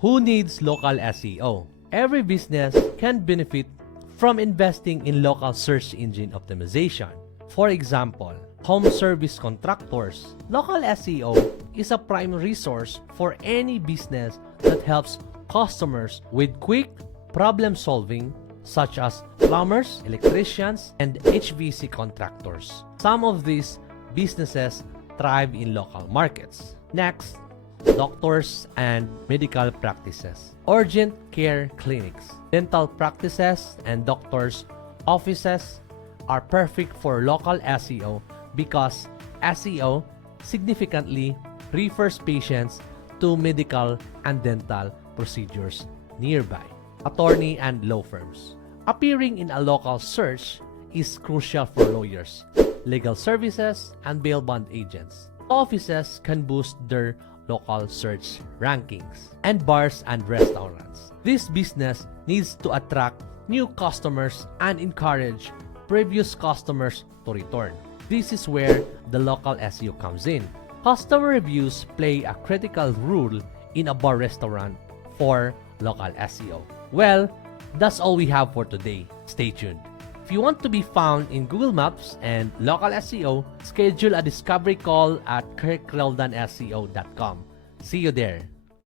Who needs local SEO? Every business can benefit from investing in local search engine optimization. For example, home service contractors. Local SEO is a prime resource for any business that helps customers with quick problem solving, such as plumbers, electricians, and HVAC contractors. Some of these businesses thrive in local markets. Next, doctors and medical practices. Urgent care clinics, dental practices, and doctors' offices are perfect for local SEO because SEO significantly refers patients to medical and dental procedures nearby. Attorney and law firms. Appearing in a local search is crucial for lawyers, legal services, and bail bond agents. Offices can boost their local search rankings. And bars and restaurants. This business needs to attract new customers and encourage previous customers to return. This is where the local SEO comes in. Customer reviews play a critical role in a bar restaurant for local SEO. Well, that's all we have for today. Stay tuned. If you want to be found in Google Maps and local SEO, schedule a discovery call at kherkroldanseo.com. See you there.